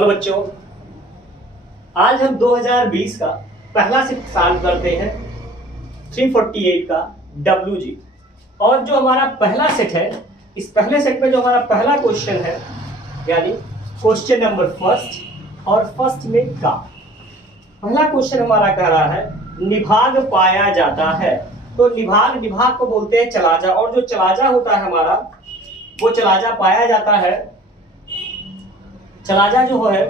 Hello बच्चों, आज हम 2020 का पहला सेट सॉल्व करते हैं 348 का WG। और जो हमारा पहला सेट है, इस पहले सेट में जो हमारा पहला क्वेश्चन है यानी क्वेश्चन नंबर फर्स्ट, और फर्स्ट में का पहला क्वेश्चन हमारा कह रहा है निभाग पाया जाता है। तो निभाग को बोलते हैं चलाजा, और जो चलाजा होता है हमारा वो चलाजा पाया जाता है। चलाजा जो है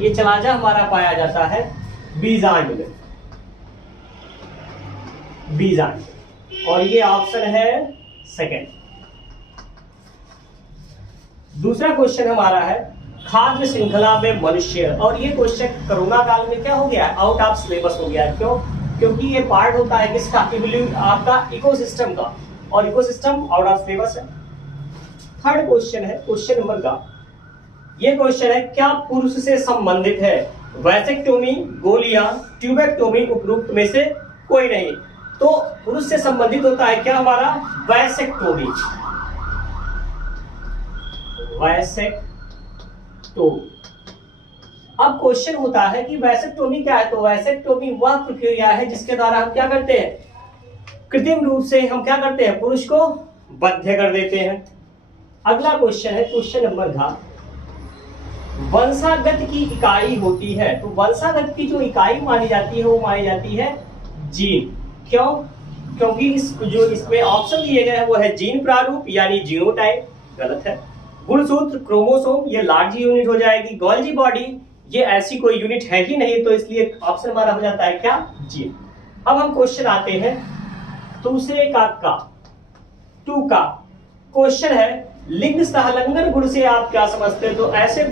ये चलाजा हमारा पाया जाता है बीजांड में, बीजांड, और ये ऑप्शन है सेकंड। दूसरा क्वेश्चन हमारा है खाद्य श्रृंखला में मनुष्य, और ये क्वेश्चन कोरोना काल में क्या हो गया है, आउट ऑफ सिलेबस हो गया है। क्यों? क्योंकि ये पार्ट होता है किसका, आपका इकोसिस्टम का, और इकोसिस्टम आउट ऑफ सिलेबस है। थर्ड क्वेश्चन है क्वेश्चन नंबर का, ये क्वेश्चन है क्या पुरुष से संबंधित है वैसेक्टोमी, गोलियां, ट्यूबेक्टोमी उपरोक्त में से कोई नहीं। तो पुरुष से संबंधित होता है क्या हमारा वैसेक्टोमी, वैसेक्टोमी। अब क्वेश्चन होता है कि वैसेक्टोमी क्या है। तो वैसेक्टोमी वह प्रक्रिया है जिसके द्वारा हम क्या करते हैं, कृत्रिम रूप से हम क्या करते हैं, पुरुष को बध्य कर देते हैं। अगला क्वेश्चन है क्वेश्चन नंबर घ, वंशागत की इकाई होती है। तो वंशागत की जो इकाई मानी जाती है वो मानी जाती है जीन। क्यों? क्योंकि इसमें ऑप्शन दिए गए हैं वो है जीन प्रारूप यानी जीनोटाइप, गलत है। गुणसूत्र क्रोमोसोम ये लार्ज यूनिट हो जाएगी। गोल्जी बॉडी ये ऐसी कोई यूनिट है ही नहीं, तो इसलिए ऑप्शन हमारा हो जाता है क्या, जीन। अब हम क्वेश्चन आते हैं दूसरे का 2 का क्वेश्चन है लिंग सहलंघन गुण से आप क्या समझते हैं। तो ऐसे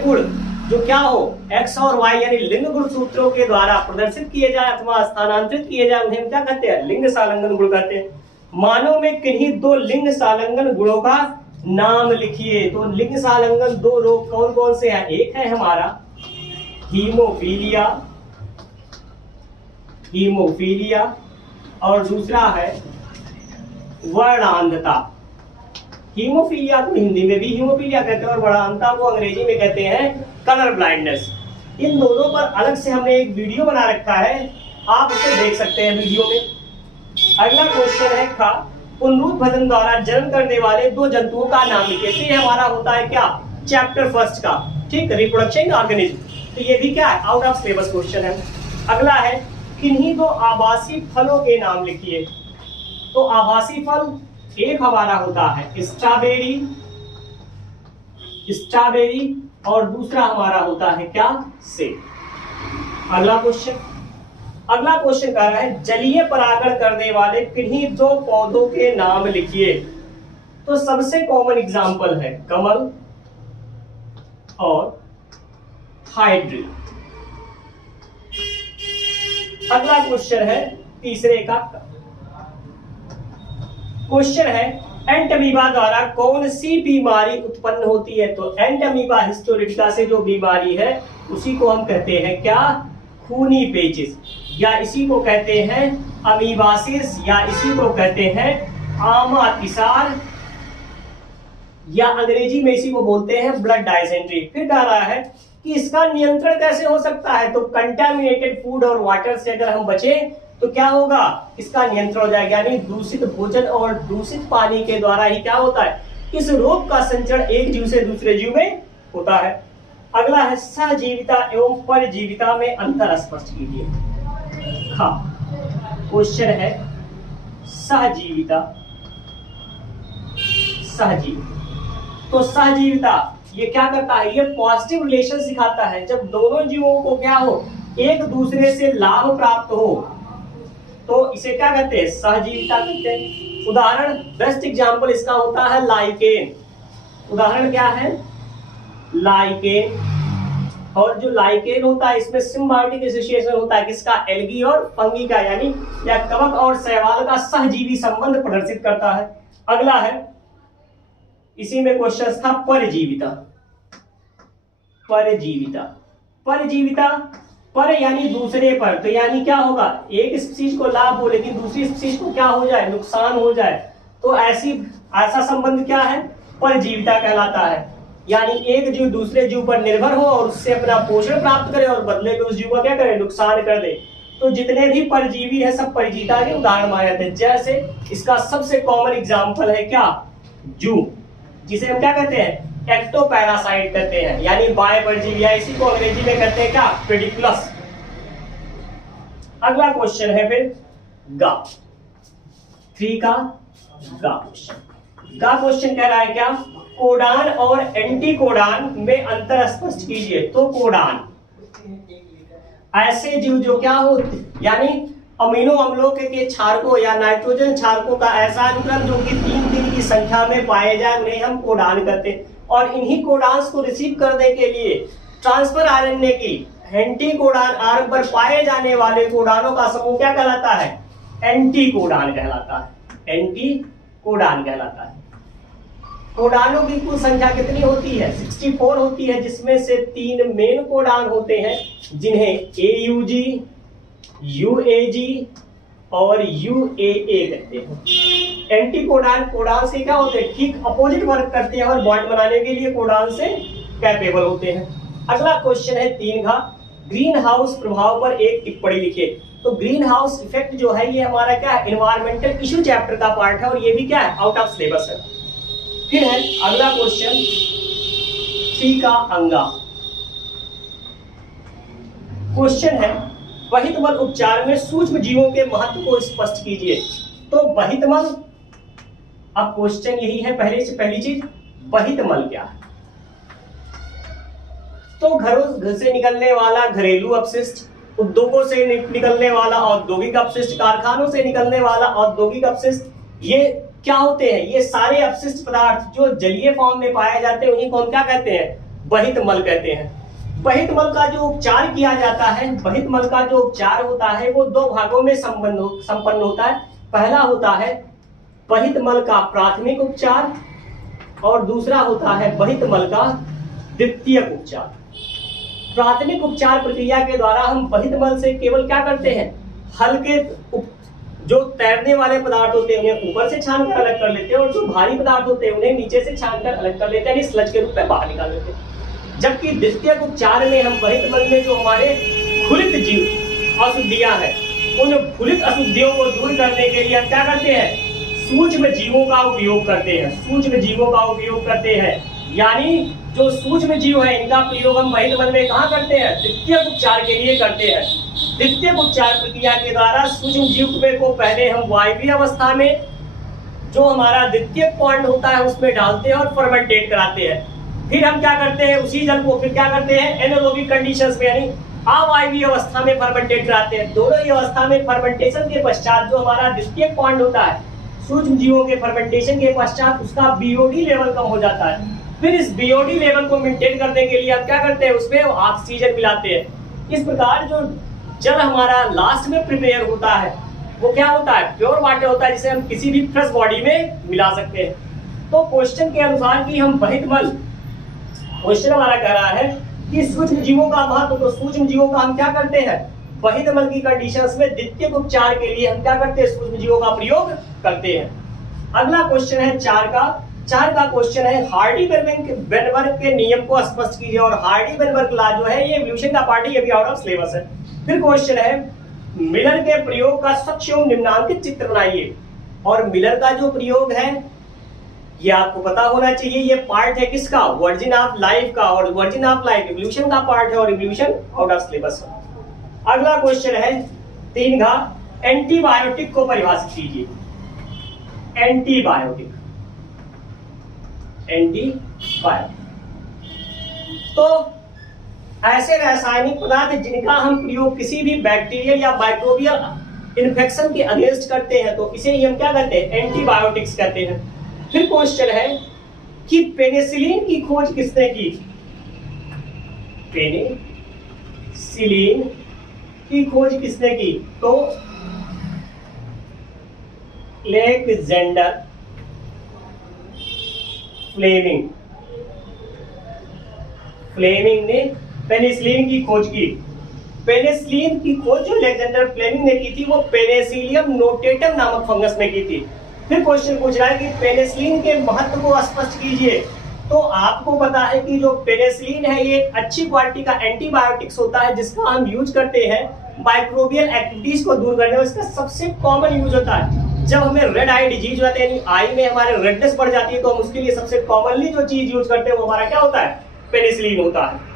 गुण जो क्या हो एक्स और वाई यानी लिंग गुण सूत्रों के द्वारा प्रदर्शित किए जाए अथवा स्थानांतरित किए जाए उन्हें क्या कहते हैं, लिंग सालंघन गुण कहते हैं। मानव में किन्हीं 2 लिंग सालंघन गुणों का नाम लिखिए। तो लिंग सालंघन 2 रोग कौन कौन से हैं, एक है हमारा हीमोफीलिया, हीमोफीलिया, और दूसरा है वर्णांधता। हीमोफीलिया को हिंदी में भी हीमोफीलिया कहते हैं और वर्णांधता को अंग्रेजी में कहते हैं कलर ब्लाइंडनेस। इन दोनों पर अलग से हमने एक वीडियो बना रखा है, आप उसे देख सकते हैं वीडियो में। अगला क्वेश्चन है का पुनरुत्पादन द्वारा जन्म करने वाले 2 जंतुओं का नाम लिखिए। तो ये हमारा होता है क्या, चैप्टर फर्स्ट का, ठीक, रिप्रोडक्शन ऑर्गेनिज्म। तो ये भी क्या है, आउट ऑफ सिलेबस क्वेश्चन है। अगला है किन्हीं 2 आवासीय फलों के नाम लिखिए। तो आवासीय फल एक हमारा होता है स्ट्रॉबेरी, स्ट्रॉबेरी, और दूसरा हमारा होता है क्या, सेब। अगला क्वेश्चन कह रहा है जलीय परागण करने वाले किन्हीं 2 पौधों के नाम लिखिए। तो सबसे कॉमन एग्जांपल है कमल और हाइड्रिल। अगला क्वेश्चन है तीसरे का क्वेश्चन है एंटमीबा द्वारा कौन सी बीमारी उत्पन्न होती है। तो एंटमीबा हिस्टोरिटिका से जो बीमारी है उसी को हम कहते हैं क्या, खूनी पेचिस, या इसी को कहते हैं अमीबासिस, या इसी को कहते हैं आमातिसार, या अंग्रेजी में इसी को बोलते हैं ब्लड डायसेंट्री। फिर कह रहा है कि इसका नियंत्रण कैसे हो सकता है। तो कंटामिनेटेड फूड और वाटर से अगर हम बचे तो क्या होगा, इसका नियंत्रण हो जाएगा, यानी दूषित भोजन और दूषित पानी के द्वारा ही क्या होता है, इस रोग का संचरण एक जीव से दूसरे जीव में होता है। अगला है सहजीविता एवं परजीविता में अंतर स्पष्ट कीजिए। हाँ, क्वेश्चन है सहजीविता, तो सहजीविता ये क्या करता है, ये पॉजिटिव रिलेशन सिखाता है। जब दोनों जीवों को क्या हो, एक दूसरे से लाभ प्राप्त हो, तो इसे क्या कहते हैं, सहजीविता कहते हैं। उदाहरण, बेस्ट एग्जांपल इसका होता है लाइकेन। उदाहरण क्या है, लाइकेन। और जो लाइकेन होता है इसमें सिम्बायोटिक एसोसिएशन होता है किसका, एल्गी और फंगी का, यानी या कवक और शैवाल का सहजीवी संबंध प्रदर्शित करता है। अगला है इसी में क्वेश्चन था परजीविता, पर यानी दूसरे पर, तो यानी क्या होगा, एक स्पीशीज को लाभ हो लेकिन दूसरी स्पीशीज को क्या हो जाए, नुकसान हो जाए। तो ऐसा संबंध क्या है, परजीविता कहलाता है। यानी एक जीव दूसरे जीव पर निर्भर हो और उससे अपना पोषण प्राप्त करे और बदले में उस जीव का क्या करे, नुकसान कर दे। तो जितने भी परजीवी है सब परिजीता के उदाहरण माने जाते हैं। जैसे इसका सबसे कॉमन एग्जाम्पल है क्या, जू, जिसे हम क्या कहते हैं, एक्टोपैरासाइट कहते हैं, यानी बाह्य परजीवी, या इसी को अंग्रेजी में कहते हैं क्या, पेडिकुलस। अगला क्वेश्चन है फिर गा, 3 का गा क्वेश्चन। गा क्वेश्चन कह रहा है क्या, कोडान और एंटी कोडान में अंतर स्पष्ट कीजिए। तो कोडान ऐसे जीव जो क्या होते, यानी अमीनो अम्लों के क्षारकों या नाइट्रोजन क्षारकों का ऐसा अनुक्रम जो कि 3 की संख्या में पाए जाए, उन्हें हम कोडान कहते हैं। और इन्हीं कोडान्स को रिसीव करने के लिए ट्रांसफर आरएनए की एंटी कोडान आर्म पर पाए जाने वाले कोडानों का समूह क्या कहलाता है, एंटी कोडान कहलाता है, एंटी कोडान कहलाता है। कोडानों की कुल संख्या कितनी होती है, 64 होती है, जिसमें से 3 मेन कोडान होते हैं जिन्हें AUG, UAG और UAA कहते हैं। एंटी कोडान कोडान से क्या होते हैं, ठीक अपोजिट वर्क करते हैं और बॉन्ड बनाने के लिए कोडान से कैपेबल होते हैं। अगला क्वेश्चन है 3 का, ग्रीन हाउस प्रभाव पर एक टिप्पणी लिखिए। तो ग्रीन हाउस इफेक्ट जो है ये हमारा क्या है, एनवायरमेंटल इशू चैप्टर का पार्ट है और ये भी क्या है, आउट ऑफ सिलेबस है। फिर है अगला क्वेश्चन 3 का अंगा क्वेश्चन है, बहितमल उपचार में सूक्ष्म जीवों के महत्व को स्पष्ट कीजिए। तो बहितमल, अब क्वेश्चन यही है, पहली चीज बहितमल क्या है। तो घर से निकलने वाला घरेलू अपशिष्ट, उद्योगों से निकलने वाला औद्योगिक अपशिष्ट, कारखानों से निकलने वाला औद्योगिक अपशिष्ट, ये क्या होते हैं, ये सारे अपशिष्ट पदार्थ जो जलीय फॉर्म में पाए जाते हैं उन्हीं को हम क्या कहते हैं, बहितमल कहते हैं। बहितमल का जो उपचार किया जाता है, बहितमल का जो उपचार होता है वो 2 भागों में संपन्न होता है। पहला होता है बहितमल का प्राथमिक उपचार और दूसरा होता है बहितमल का द्वितीयक उपचार। प्राथमिक उपचार प्रक्रिया के द्वारा हम बहितमल से केवल क्या करते हैं, हल्के जो तैरने वाले पदार्थ होते हैं उन्हें ऊपर से छानकर अलग कर लेते हैं और जो भारी पदार्थ होते हैं उन्हें नीचे से छानकर अलग कर लेते हैं, स्लज के रूप में बाहर निकाल लेते हैं। जबकि द्वितीयक उपचार में हम बहितमल में जो हमारे खुलित जीव अशुद्धियां हैं, उन खुलित अशुद्धियों को दूर करने के लिए हम क्या करते हैं, सूक्ष्म जीवों का उपयोग करते हैं, सूक्ष्म जीवों का उपयोग करते हैं। यानी जो सूक्ष्म जीव है इनका प्रयोग हम बहितमल में कहाँ करते हैं, द्वितीयक उपचार के लिए करते हैं। द्वितीयक उपचार प्रक्रिया के द्वारा सूक्ष्म जीव को पहले हम वायवीय अवस्था में जो हमारा द्वितीयक पॉइंट होता है उसमें डालते हैं और फर्मेंटेट कराते हैं। फिर हम क्या करते हैं, उसी जल को फिर क्या करते हैं, एनारोबिक कंडीशंस में यानी अवायवीय अवस्था में फर्मेंटेट कराते हैं। दोनों ही अवस्था में फर्मेंटेशन के पश्चात जो हमारा द्वितीयक पॉइंट होता है सूक्ष्म जीवों के फर्मेंटेशन के पश्चात उसका बीओडी लेवल कम हो जाता है। फिर इस बीओडी लेवल को मेंटेन करने के लिए हम क्या करते हैं, उसमें ऑक्सीजन मिलाते हैं। इस प्रकार जो जल हमारा लास्ट में प्रिपेयर होता है वो क्या होता है, प्योर वाटर होता है, जिसे हम किसी भी फ्रेश बॉडी में मिला सकते हैं। तो क्वेश्चन के अनुसार कि हम बहितमल, क्वेश्चन हमारा कह रहा है कि सूक्ष्म जीवों का महत्व, तो सूक्ष्म जीवों का हम क्या करते हैं, बहितमल की कंडीशंस में द्वितीयक उपचार के लिए हम क्या करते हैं, सूक्ष्म जीवों का प्रयोग करते हैं। अगला क्वेश्चन है 4 का क्वेश्चन है, हार्डी-वेनबर्ग के नियम को स्पष्ट कीजिए। और हार्डी-वेनबर्ग लॉ जो है ये इवोल्यूशन का पार्ट है, ये भी आउट ऑफ सिलेबस है। फिर क्वेश्चन है, मिलर के प्रयोग का स्वच्छ एवं निम्नांकित चित्र बनाइए। और मिलर का जो प्रयोग है ये आपको पता होना चाहिए, ये पार्ट है किसका, वर्जिन ऑफ लाइफ का, और वर्जिन ऑफ लाइफ इवोल्यूशन का पार्ट है और इवोल्यूशन आउट ऑफ सिलेबस है। अगला क्वेश्चन है 3 का, एंटीबायोटिक को परिभाषित कीजिए। एंटीबायोटिक तो ऐसे रासायनिक पदार्थ जिनका हम प्रयोग किसी भी बैक्टीरियल या माइक्रोबियल इन्फेक्शन के अगेंस्ट करते हैं तो इसे ही हम क्या कहते हैं, एंटीबायोटिक्स कहते हैं। फिर क्वेश्चन है कि पेनिसिलिन की खोज किसने की। पेनिसिलिन की खोज किसने की, तो अलेक्जेंडर फ्लेमिंग ने पेनिसिलिन की खोज की। पेनिसिलिन की खोज जो अलेक्जेंडर फ्लेमिंग ने की थी वो पेनिसिलियम नोटेटम नामक फंगस ने की थी। फिर क्वेश्चन पूछ रहा है कि पेनिसिलिन के महत्व को स्पष्ट कीजिए। तो आपको पता है कि जो पेनिसिलिन है ये एक अच्छी क्वालिटी का एंटीबायोटिक्स होता है जिसका हम यूज करते हैं माइक्रोबियल एक्टिविटीज को दूर करने में। इसका सबसे कॉमन यूज होता है जब हमें रेड आई डिजीज होता है, यानी आई में हमारे रेडनेस बढ़ जाती है, तो हम उसके लिए सबसे कॉमनली जो चीज यूज करते हैं वो हमारा क्या होता है, पेनिसिलिन होता है।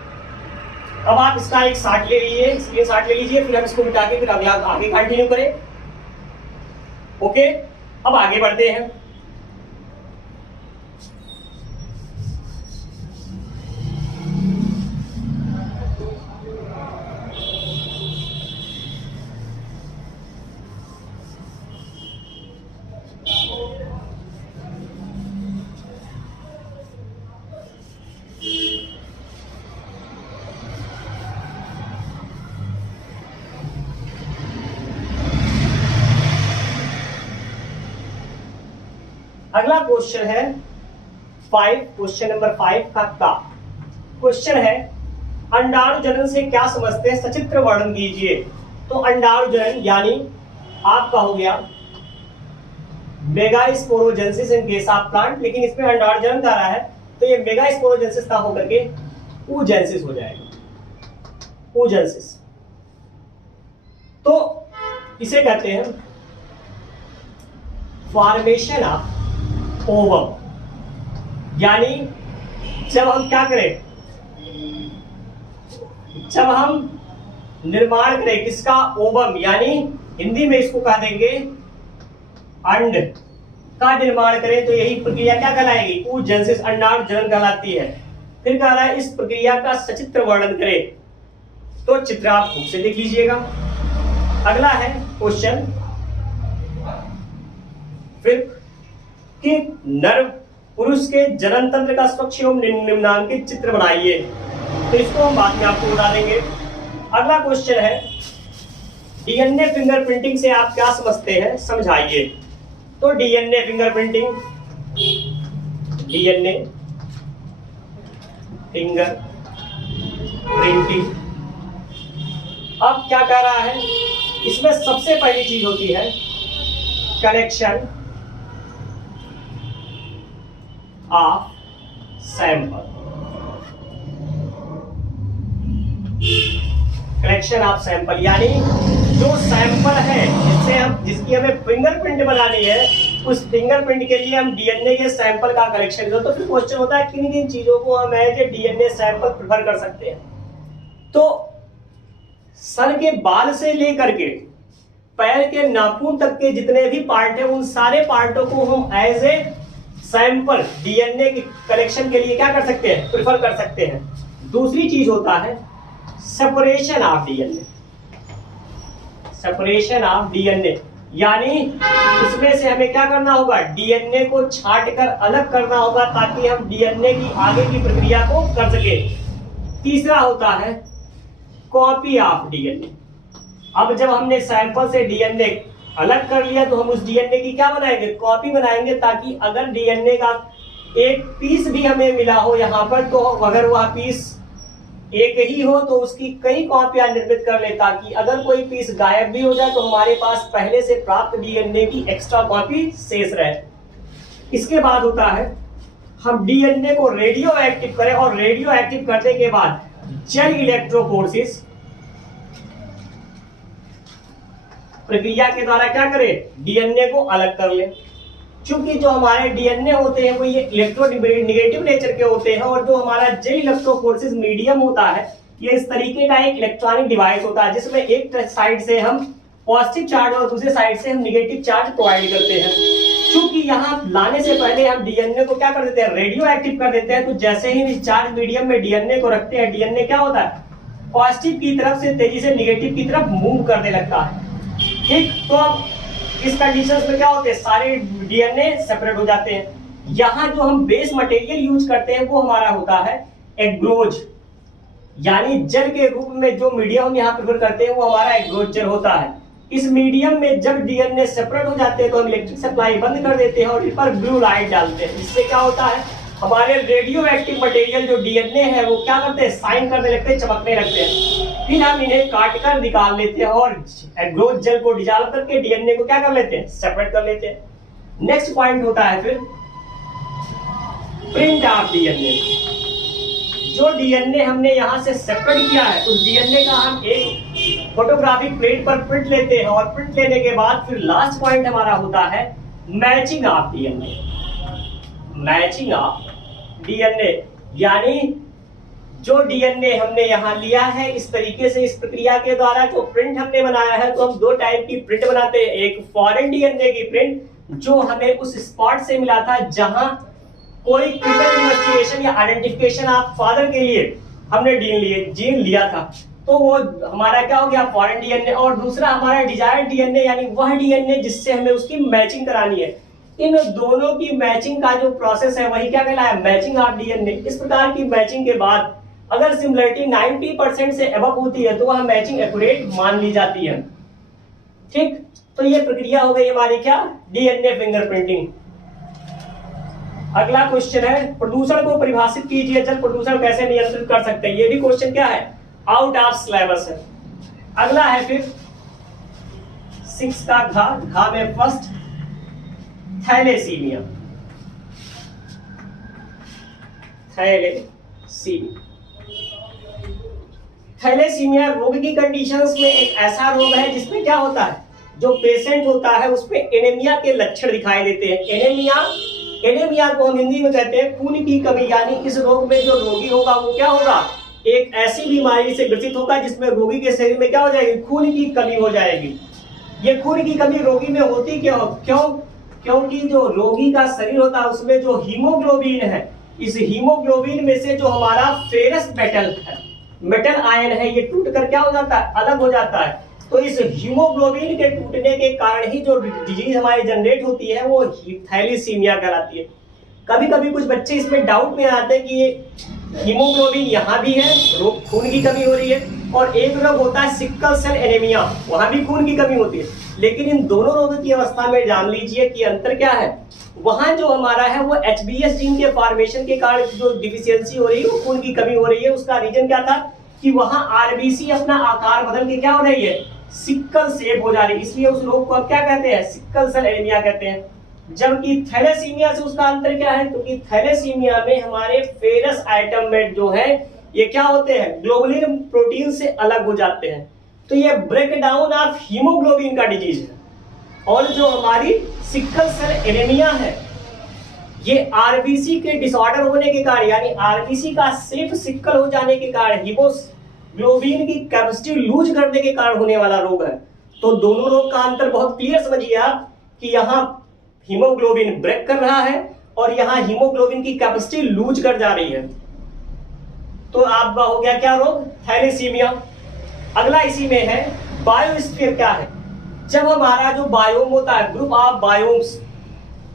अब आप इसका एक शाट ले लीजिए, स्क्रीन शॉट ले लीजिए, फिर हम इसको मिटा के फिर अगला आगे कंटिन्यू करें। ओके, अब आगे बढ़ते हैं। अगला क्वेश्चन है 5, क्वेश्चन नंबर 5 का क्वेश्चन है अंडाणु जनन से क्या समझते हैं, सचित्र वर्णन कीजिए। तो अंडाणु जनन यानी आपका हो गया megasporogenesis in case of plant, लेकिन इसमें अंडाणु जनन कर रहा है तो ये मेगास्पोरोजेनेसिस ना होकर के oogenesis हो जाएगा, oogenesis। तो इसे कहते हैं फॉर्मेशन ऑफ ओवम, यानी जब हम क्या करें, जब हम निर्माण करें किसका, ओवम, यानी हिंदी में इसको कह देंगे अंड का निर्माण करें, तो यही प्रक्रिया क्या कहलाएगी, oogenesis, अंडाणु जनन कहलाती है। फिर कह रहा है इस प्रक्रिया का सचित्र वर्णन करें, तो चित्र आप बुक से देख लीजिएगा। अगला है क्वेश्चन फिर कि नर पुरुष के जनन तंत्र का स्वच्छ एवं निम्नांकित चित्र बनाइए, तो इसको हम बाद में आपको बता देंगे। अगला क्वेश्चन है डीएनए फिंगरप्रिंटिंग से आप क्या समझते हैं, समझाइए। तो DNA fingerprinting, DNA finger printing, अब क्या कह रहा है, इसमें सबसे पहली चीज होती है collection of sample, collection of sample, यानी जो सैंपल है जिसकी हमें फिंगरप्रिंट बनानी है, उस फिंगरप्रिंट के लिए हम डीएनए के सैंपल का कलेक्शन करें। तो फिर क्वेश्चन होता है किन किन चीजों को हम as a DNA sample prefer कर सकते हैं। तो सर के बाल से लेकर के पैर के नाखून तक के जितने भी पार्ट हैं, उन सारे पार्टों को हम एज ए सैंपल डीएनए के कलेक्शन के लिए क्या कर सकते हैं, प्रेफर कर सकते हैं। दूसरी चीज होता है separation of DNA, separation of DNA, यानी उसमें से हमें क्या करना होगा, डीएनए को छांटकर अलग करना होगा ताकि हम डीएनए की आगे की प्रक्रिया को कर सके। तीसरा होता है कॉपी ऑफ डीएनए। अब जब हमने सैंपल से डीएनए अलग कर लिया तो हम उस डीएनए की क्या बनाएंगे, कॉपी बनाएंगे, ताकि अगर डीएनए का एक पीस भी हमें मिला हो यहाँ पर, तो अगर वह पीस एक ही हो तो उसकी कई कॉपियां निर्मित कर ले, ताकि अगर कोई पीस गायब भी हो जाए तो हमारे पास पहले से प्राप्त डीएनए की एक्स्ट्रा कॉपी शेष रहे। इसके बाद होता है हम डीएनए को रेडियो एक्टिव करें, और रेडियो एक्टिव करने के बाद जेल इलेक्ट्रोफोरेसिस प्रक्रिया के द्वारा क्या करें, डीएनए को अलग कर ले। चूंकि जो हमारे डीएनए होते हैं वो ये इलेक्ट्रोनेगेटिव नेचर के होते हैं, और जो हमारा जेल इलेक्ट्रोफोरेसिस मीडियम होता है ये इस तरीके का एक इलेक्ट्रॉनिक डिवाइस होता है जिसमें एक साइड से हम पॉजिटिव चार्ज और दूसरे साइड से हम नेगेटिव चार्ज प्रोवाइड करते हैं। चूंकि यहाँ लाने से पहले हम डीएनए को क्या कर देते हैं, रेडियो एक्टिव कर देते हैं, तो जैसे ही इस चार्ज मीडियम में डीएनए को रखते हैं, डीएनए क्या होता है, पॉजिटिव की तरफ से तेजी से नेगेटिव की तरफ मूव करने लगता है। ठीक, तो अब इस कंडीशंस में क्या होते हैं, सारे डीएनए सेपरेट हो जाते हैं। यहाँ जो हम बेस मटेरियल यूज करते हैं वो हमारा होता है एग्रोज, यानी जल के रूप में जो मीडियम हम यहाँ प्रेफर करते हैं वो हमारा एग्रोज जल होता है। इस मीडियम में जब डीएनए सेपरेट हो जाते हैं तो हम इलेक्ट्रिक सप्लाई बंद कर देते हैं और इन पर ब्लू लाइट डालते हैं। इससे क्या होता है, हमारे रेडियो एक्टिव मटेरियल जो डीएनए है वो क्या करते हैं, साइन करने लगते हैं, चमकने लगते हैं। फिर हम इन्हें काट कर निकाल लेते हैं और एग्रोज जेल को डिसॉल्व करके डीएनए को क्या कर लेते हैं, सेपरेट कर लेते हैं। नेक्स्ट पॉइंट होता है फिर प्रिंट ऑफ डीएनए, जो डीएनए हमने यहाँ से सेपरेट किया है उस डीएनए का हम एक फोटोग्राफिक प्लेट पर प्रिंट लेते हैं और प्रिंट लेने के बाद फिर लास्ट पॉइंट हमारा होता है matching of DNA. Matching of DNA यानी जो डीएनए हमने यहाँ लिया है इस तरीके से, इस प्रक्रिया के द्वारा जो प्रिंट हमने बनाया है, तो हम दो टाइप की प्रिंट बनाते हैं। एक फॉरेन डीएनए की प्रिंट जो हमें उस स्पॉट से मिला था जहां कोई क्रिमिनल इन्वेस्टिगेशन या आइडेंटिफिकेशन ऑफ फादर के लिए हमने जीन लिया था, तो वो हमारा क्या हो गया फॉरेन डीएनए। और दूसरा हमारा डिजायर्ड डीएनए यानी वह डीएनए जिससे हमें उसकी मैचिंग करानी है। इन दोनों की मैचिंग का जो प्रोसेस है वही क्या कहलाया मैचिंग ऑफ डीएनए। इस प्रकार की मैचिंग के बाद अगर सिमिलरिटी 90% से अबव होती है तो वह मैचिंग एक्यूरेट मान ली जाती है। ठीक, तो ये प्रक्रिया हो गई हमारी क्या डीएनए फिंगरप्रिंटिंग। अगला क्वेश्चन है प्रदूषण को परिभाषित कीजिए, जल प्रदूषण कैसे नियंत्रित कर सकते हैं। ये भी क्वेश्चन क्या है आउट ऑफ सिलेबस है। अगला है फिर 6 का घा में फर्स्ट थैलेसीमिया। थैलेसीमिया रोग की कंडीशंस में एक ऐसा रोग है जिसमें क्या होता है जो पेशेंट होता है उसमें एनीमिया के लक्षण दिखाई देते हैं। एनीमिया को हम हिंदी में कहते हैं खून की कमी। यानी इस रोग में जो रोगी होगा वो क्या होगा एक ऐसी बीमारी से ग्रसित होगा जिसमें रोगी के शरीर में क्या हो जाएगी खून की कमी हो जाएगी। ये खून की कमी रोगी में होती क्योंकि जो रोगी का शरीर होता है उसमें जो हीमोग्लोबिन है, इस हीमोग्लोबिन में से जो हमारा फेरस मेटल आयन है ये टूट कर क्या हो जाता है अलग हो जाता है। तो इस हीमोग्लोबिन के टूटने के कारण ही जो डिजीज हमारी जनरेट होती है वो थैलेसीमिया कहलाती है। कभी कभी कुछ बच्चे इसमें डाउट में आते हैं कि ये हीमोग्लोबिन यहाँ भी है, खून की कमी हो रही है, और एक रोग होता है सिकल सेल एनीमिया, वहां भी खून की कमी होती है। लेकिन इन दोनों रोगों की अवस्था में जान लीजिए कि अंतर क्या है। वहां जो हमारा है वो HBS जीन के फॉर्मेशन के कारण जो डिफिशियंसी हो रही है वो खून की कमी हो रही है। उसका रीजन क्या था कि वहां RBC अपना आकार बदल के क्या हो रही है सिक्कल सेप हो जा रही है, इसलिए उस रोग को अब क्या कहते हैं सिक्कल सेल एनीमिया कहते हैं। जबकि थैलेसीमिया से उसका अंतर क्या है, क्योंकि थैलेसीमिया में हमारे फेरस आइटम में जो है ये क्या होते हैं ग्लोबुलिन प्रोटीन से अलग हो जाते हैं। तो ये ब्रेकडाउन ऑफ हीमोग्लोबिन का डिजीज है। और जो हमारी सिक्कल सेल एनीमिया है ये आरबीसी के डिसऑर्डर होने के कारण यानी आरबीसी का सेफ सिक्कल हो जाने के कारण हीमोग्लोबिन की कैपेसिटी लूज करने के कारण होने वाला रोग है। तो दोनों रोग का अंतर बहुत क्लियर समझिए आप कि यहाँ हीमोग्लोबिन ब्रेक कर रहा है और यहाँ हीमोग्लोबिन की कैपेसिटी लूज कर जा रही है। तो आपका हो गया क्या रोग थैलेसीमिया। अगला इसी में है बायोस्फीयर क्या है। जब हमारा जो बायोम होता है ग्रुप ऑफ बायोम्स,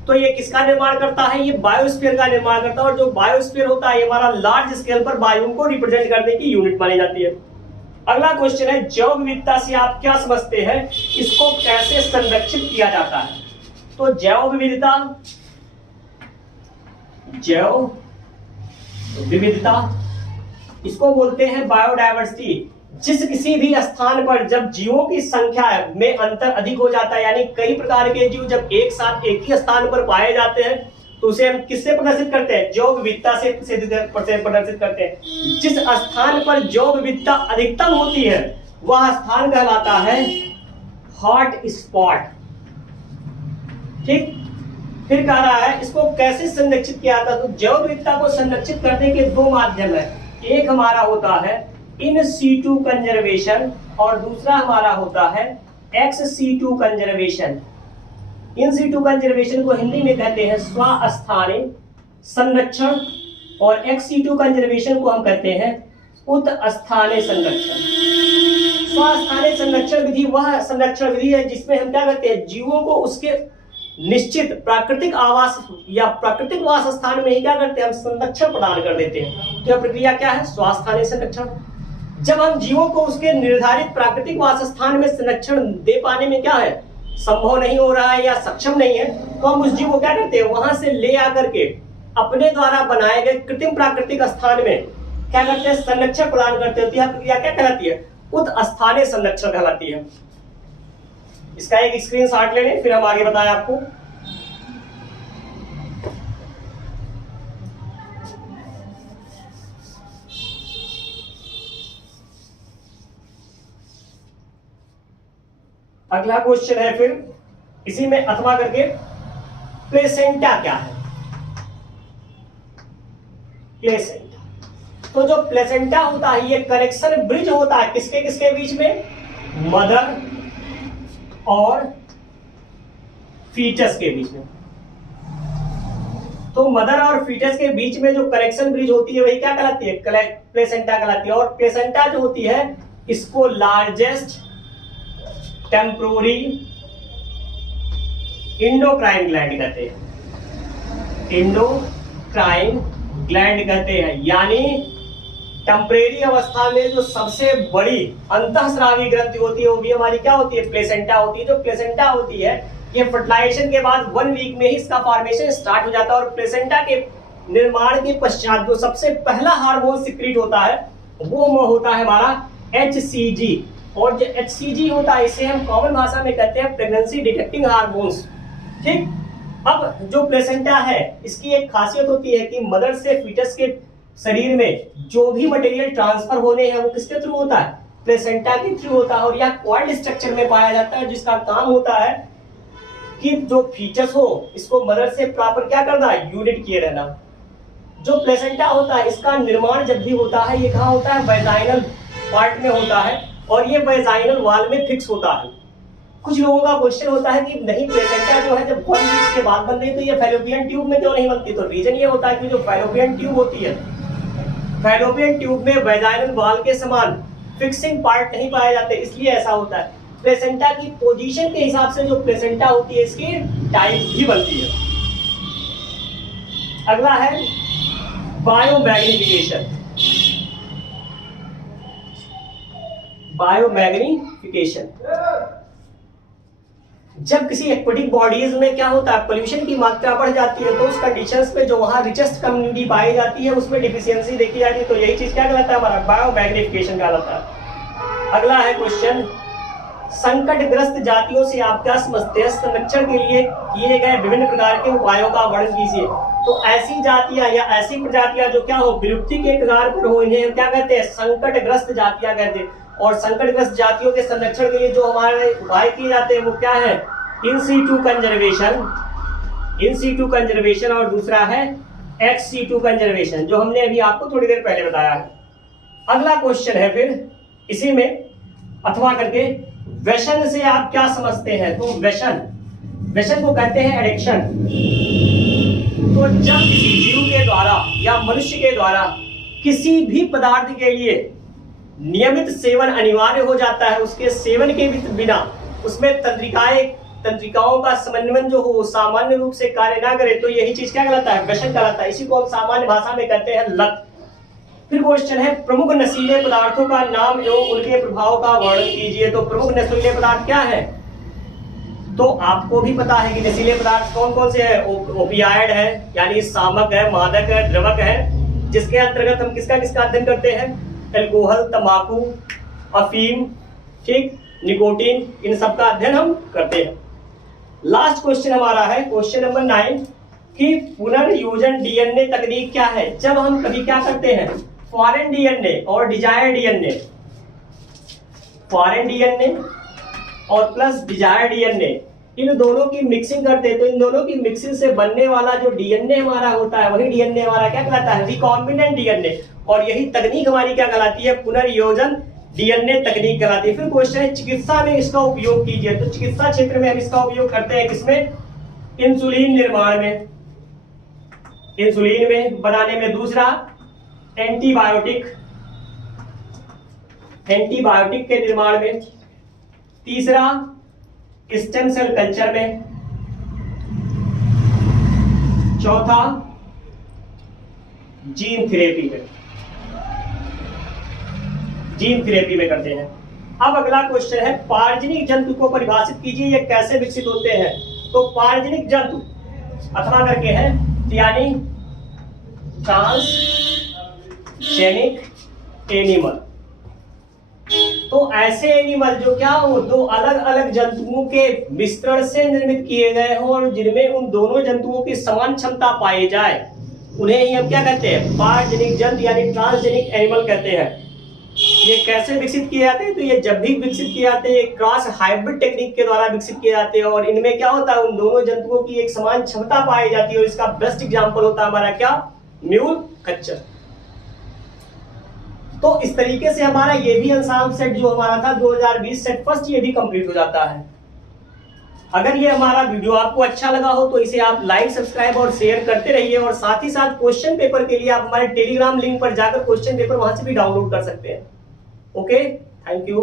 तो ये किसका निर्माण करता है ये बायोस्फीयर का निर्माण करता है। और जो बायोस्फीयर होता है ये हमारा लार्ज स्केल पर बायोम को रिप्रेजेंट करने की यूनिट मानी जाती है। अगला क्वेश्चन है जैव विविधता से आप क्या समझते हैं, इसको कैसे संरक्षित किया जाता है। तो जैव विविधता इसको बोलते हैं बायोडायवर्सिटी। जिस किसी भी स्थान पर जब जीवों की संख्या में अंतर अधिक हो जाता है यानी कई प्रकार के जीव जब एक साथ एक ही स्थान पर पाए जाते हैं तो उसे हम किससे प्रदर्शित करते हैं जैव विविधता से प्रदर्शित करते हैं। जिस स्थान पर जैव विविधता अधिकतम होती है वह स्थान कहलाता है हॉट स्पॉट। ठीक, फिर कह रहा है इसको कैसे संरक्षित किया जाता है। तो जैव विविधता को संरक्षित करने के दो माध्यम है, एक हमारा होता है इन सीटू कंजर्वेशन और दूसरा हमारा होता है ex situ conservation. In situ conservation को हिंदी में कहते हैं स्वास्थानीय संरक्षण और एक्स सीटू कंजर्वेशन को हम कहते हैं उत्स्थानीय संरक्षण। स्वास्थानीय संरक्षण विधि वह संरक्षण विधि है जिसमें हम क्या करते हैं जीवों को उसके निश्चित प्राकृतिक आवास या प्राकृतिक वास स्थान में ही क्या करते हैं हम संरक्षण प्रदान कर देते हैं। तो यह प्रक्रिया क्या है स्वास्थानीय संरक्षण। जब हम जीवों को उसके निर्धारित प्राकृतिक वास स्थान में संरक्षण दे पाने में क्या है संभव नहीं हो रहा है या सक्षम नहीं है तो हम उस जीव को क्या करते हैं वहां से ले आकर के अपने द्वारा बनाए गए कृत्रिम प्राकृतिक स्थान में क्या करते हैं संरक्षण प्रदान करते हैं। यह प्रक्रिया क्या कहलाती है उत्स्थानीय संरक्षण कहलाती है। इसका एक स्क्रीनशॉट ले लें फिर हम आगे बताएं आपको। अगला क्वेश्चन है फिर इसी में अथवा करके, प्लेसेंटा क्या है? प्लेसेंटा, तो जो प्लेसेंटा होता है ये कनेक्शन ब्रिज होता है किसके किसके बीच में? मदर और फीटस के बीच में। तो मदर और फीटस के बीच में जो कनेक्शन ब्रिज होती है वही क्या कहलाती है? प्लेसेंटा कहलाती है। और प्लेसेंटा जो होती है इसको लार्जेस्ट टेम्पोररी इंडोक्राइन ग्लैंड कहते हैं। इंडोक्राइन ग्लैंड कहते हैं, यानी टेम्परेरी अवस्था में जो सबसे बड़ी अंतःस्रावी ग्रंथि होती है वो भी हमारी क्या होती है? प्लेसेंटा होती है। जो प्लेसेंटा होती है ये फर्टिलाइजेशन के बाद 1 वीक में ही इसका फॉर्मेशन स्टार्ट हो जाता है। और प्लेसेंटा के निर्माण के पश्चात जो सबसे पहला हार्मोन सिक्रीट होता है वो होता है हमारा HCG। और जो HCG होता है इसे हम कॉमन भाषा में कहते हैं प्रेगनेंसी डिटेक्टिंग हार्मोन्स। ठीक, अब जो प्लेसेंटा है इसकी एक खासियत होती है कि मदर से फीटस के शरीर में जो भी मटेरियल ट्रांसफर होने हैं वो किसके थ्रू होता है? प्लेसेंटा के थ्रू होता है। और यह क्वाड स्ट्रक्चर में पाया जाता है जिसका काम होता है कि जो फीचर्स हो इसको मदर से प्रॉपर क्या करना है? यूनिट किए रहना। जो प्लेसेंटा होता है इसका निर्माण जब भी होता है ये कहाँ होता है? वेजाइनल पार्ट में होता है और ये वेजाइनल वॉल में फिक्स होता है। कुछ लोगों का क्वेश्चन होता है कि नहीं प्लेसेंटा जो है जब 1 वीक के बाद बन रही तो ये फैलोपियन ट्यूब में क्यों नहीं बनती? तो रीजन ये होता है कि जो फैलोपियन ट्यूब होती है, फैलोपियन ट्यूब में वेजाइनल वॉल के समान फिक्सिंग पार्ट नहीं पाए जाते, इसलिए ऐसा होता है। प्लेसेंटा की पोजीशन के हिसाब से जो प्लेसेंटा होती है इसकी टाइप भी बनती है। अगला है बायोमैग्निफिकेशन। बायोमैग्निफिकेशन, जब किसी एक्वेटिक बॉडीज में क्या होता है? पोल्यूशन की मात्रा बढ़ जाती है तो उस कंडीशंस में जो वहां रिचेस्ट कम्युनिटी पाई जाती है उसमें डिफिशियंसी देखी जाती है। तो यही चीज क्या कहलाता है? हमारा बायोमैग्निफिकेशन कहलाता है। अगला है क्वेश्चन, संकटग्रस्त जातियों से आप क्या समझते हैं? संरक्षण के लिए किए गए विभिन्न प्रकार के उपायों का वर्णन कीजिए। तो ऐसी जातियां या ऐसी प्रजातियां जो क्या हो विलुप्ति के कगार पर हो इन्हें हम क्या कहते हैं? संकटग्रस्त जातियां कहते हैं। और संकटग्रस्त जातियों के संरक्षण के लिए जो हमारे उपाय किए जाते हैं वो क्या है? In situ conservation, in situ conservation, और दूसरा है एक्स सीटू कंजर्वेशन जो हमने अभी आपको थोड़ी देर पहले बताया है। अगला क्वेश्चन है फिर इसी में अथवा करके, व्यसन से आप क्या समझते हैं? तो व्यसन को कहते हैं एडिक्शन। तो जब किसी जीव के द्वारा या मनुष्य के द्वारा किसी भी पदार्थ के लिए नियमित सेवन अनिवार्य हो जाता है, उसके सेवन के बिना उसमें तंत्रिकाओं का समन्वय जो हो सामान्य रूप से कार्य ना करे, तो यही चीज क्या कहलाता है? व्यसन कहलाता है। इसी को हम सामान्य भाषा में कहते हैं लत। फिर क्वेश्चन है, प्रमुख नशीले पदार्थों का नाम एवं उनके प्रभाव का वर्णन कीजिए। तो प्रमुख नशीले पदार्थ क्या है? तो आपको भी पता है कि नशीले पदार्थ कौन कौन से हैं? ओपियाइड है, यानी सामक है, मादक है, द्रवक है, जिसके अंतर्गत हम किसका किसका अध्ययन करते हैं? एल्कोहल, तंबाकू, अफीम, ठीक, निकोटीन, इन सब का अध्ययन हम करते हैं। लास्ट क्वेश्चन हमारा है क्वेश्चन नंबर 9 कि पुनर्योजन डीएनए तकनीक क्या है? जब हम कभी क्या करते हैं? फॉरेन डीएनए और डिजायर डीएनए, फॉरेन डीएनए और प्लस डिजायर डीएनए, इन दोनों की मिक्सिंग करते हैं। तो इन दोनों की मिक्सिंग से बनने वाला जो डीएनए हमारा होता है वही डीएनए हमारा क्या कहलाता है? Recombinant DNA. और यही तकनीक हमारी क्या कहलाती है? पुनर्योजन डीएनए तकनीक कहलाती है। फिर क्वेश्चन है, चिकित्सा में इसका उपयोग कीजिए। तो चिकित्सा क्षेत्र में हम इसका उपयोग करते हैं किसमें? इंसुलिन निर्माण में, इंसुलिन में बनाने में। दूसरा एंटीबायोटिक, एंटीबायोटिक के निर्माण में। तीसरा स्टेम सेल कल्चर में। चौथा जीन थेरेपी में, जीन थेरेपी में करते हैं। अब अगला क्वेश्चन है, पार्जनिक जंतु को परिभाषित कीजिए, ये कैसे विकसित होते हैं? तो पार्जनिक जंतु अथवा करके है यानी ट्रांसजेनिक एनिमल। तो ऐसे एनिमल जो क्या हो दो अलग अलग जंतुओं के मिश्रण से निर्मित किए गए हो और जिनमें उन दोनों जंतुओं की समान क्षमता पाई जाए, उन्हें ही हम क्या कहते हैं? पार्जनिक जंतु यानी ट्रांसजेनिक एनिमल कहते हैं। ये कैसे विकसित किए जाते हैं? तो ये जब भी विकसित किए जाते हैं क्रॉस हाइब्रिड टेक्निक के द्वारा विकसित किए जाते हैं, और इनमें क्या होता है, उन दोनों जंतुओं की एक समान क्षमता पाई जाती है, और इसका बेस्ट एग्जांपल होता है हमारा क्या, म्यूल खच्चर। तो इस तरीके से हमारा ये भी एग्जाम सेट जो हमारा था 2020 सेट फर्स्ट, ये भी कंप्लीट हो जाता है। अगर ये हमारा वीडियो आपको अच्छा लगा हो तो इसे आप लाइक, सब्सक्राइब और शेयर करते रहिए, और साथ ही साथ क्वेश्चन पेपर के लिए आप हमारे टेलीग्राम लिंक पर जाकर क्वेश्चन पेपर वहां से भी डाउनलोड कर सकते हैं। Okay, thank you.